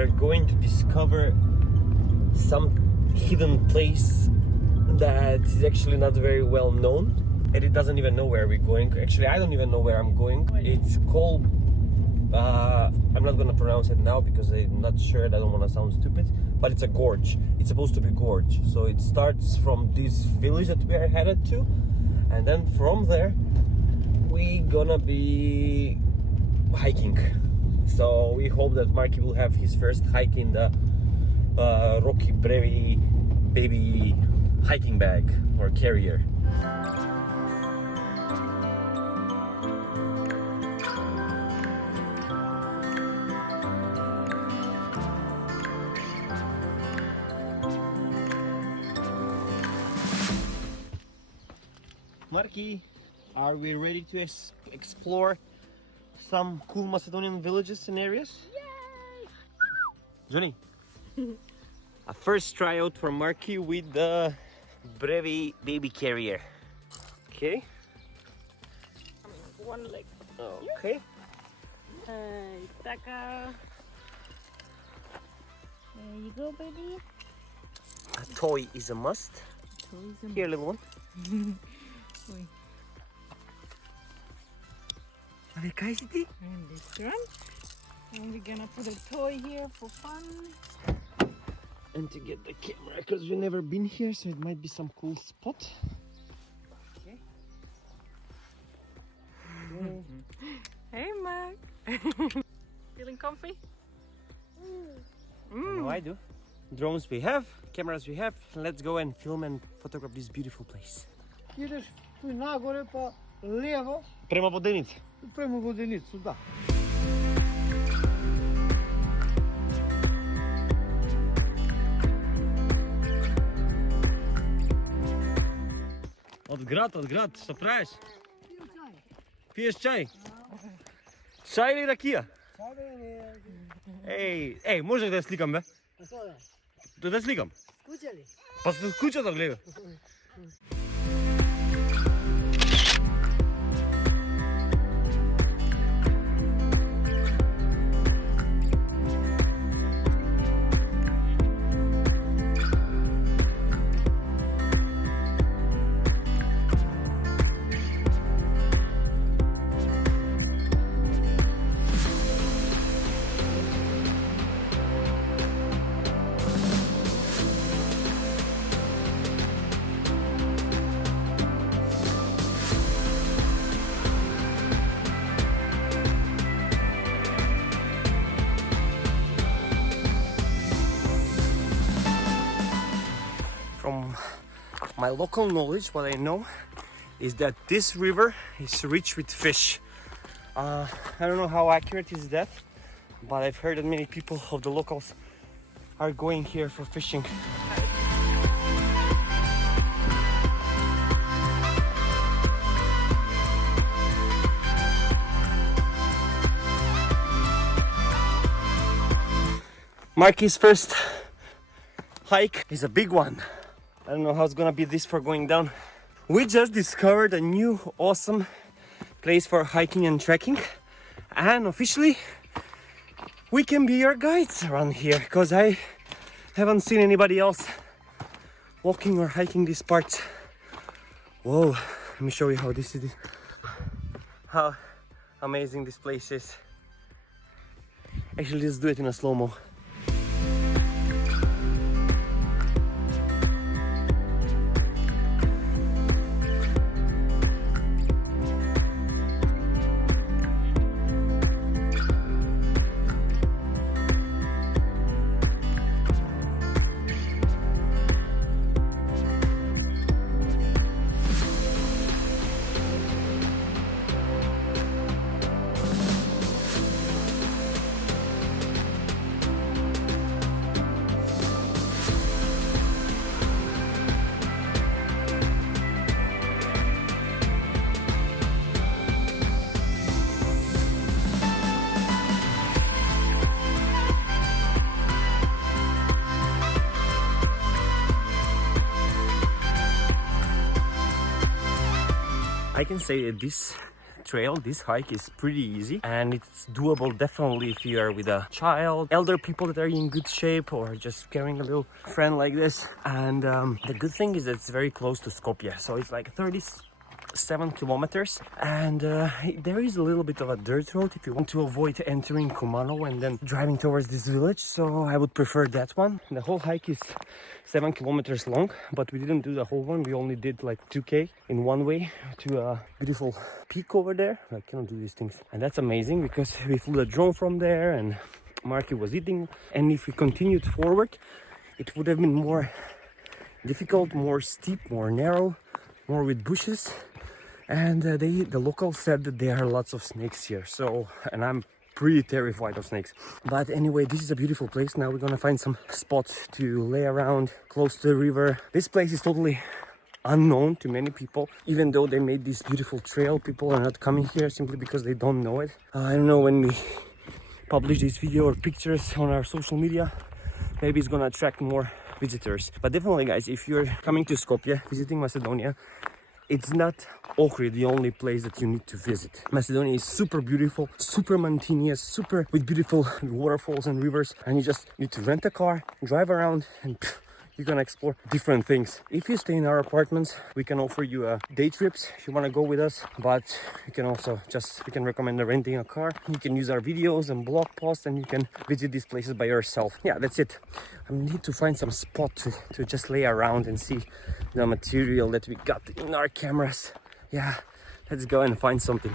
are going to discover some hidden place that is actually not very well known, and it doesn't even know where we're going. Actually, I don't even know where I'm going. It's called I'm not gonna pronounce it now because I'm not sure. I don't want to sound stupid, but it's a gorge. It's supposed to be gorge. So it starts from this village that we are headed to, and then from there we gonna be hiking. So we hope that Marky will have his first hike in the Rocky Brevi baby hiking bag or carrier. Marky, are we ready to explore some cool Macedonian villages and areas? Yay! Johnny, a first tryout for Marky with the Brevi baby carrier. Okay. One leg. Okay. Hey, Taka. There you go, baby. A toy is a must. Here, little one. Wait. And this one. And we're gonna put a toy here for fun. And to get the camera, because we've never been here, so it might be some cool spot. Okay. Hey, Mark. Feeling comfy? No, I do. Drones we have, cameras we have. Let's go and film and photograph this beautiful place. Ideš tu nagore pa lijevo Prema vodenici. prema vodenicu, da. Od grad, što praviš? Piješ čaj? Čaj ili rakija? Ej, možeš da je slikam, be? Da je slikam? Skućali? Pa se skuća da gleda. From my local knowledge, what I know is that this river is rich with fish. I don't know how accurate is that, but I've heard that many people of the locals are going here for fishing. Marky's first hike is a big one. I don't know how it's gonna be this for going down. We just discovered a new awesome place for hiking and trekking, and officially we can be your guides around here because I haven't seen anybody else walking or hiking these parts. Whoa, let me show you how this is, how amazing this place is. Actually, let's do it in a slow-mo. I can say that this trail, this hike is pretty easy and it's doable definitely if you are with a child, elder people that are in good shape, or just carrying a little friend like this. And the good thing is that it's very close to Skopje, so it's like 37 kilometers, and there is a little bit of a dirt road if you want to avoid entering Kumanovo and then driving towards this village, so I would prefer that one. The whole hike is 7 kilometers long, but we didn't do the whole one. We only did like 2k in one way to a beautiful peak over there. I cannot do these things, and that's amazing because we flew the drone from there and Marky was eating. And if we continued forward, it would have been more difficult, more steep, more narrow, more with bushes. And the locals said that there are lots of snakes here, so, and I'm pretty terrified of snakes. But anyway, this is a beautiful place. Now we're gonna find some spots to lay around close to the river. This place is totally unknown to many people. Even though they made this beautiful trail, people are not coming here simply because they don't know it. I don't know, when we publish this video or pictures on our social media, maybe it's gonna attract more visitors. But definitely guys, if you're coming to Skopje, visiting Macedonia, it's not Ohrid the only place that you need to visit. Macedonia is super beautiful, super mountainous, super with beautiful waterfalls and rivers, and you just need to rent a car, drive around, and you're gonna explore different things. If you stay in our apartments, we can offer you day trips if you want to go with us, but you can also we can recommend renting a car. You can use our videos and blog posts, and you can visit these places by yourself. Yeah, that's it. I need to find some spot to just lay around and see the material that we got in our cameras. Yeah, let's go and find something.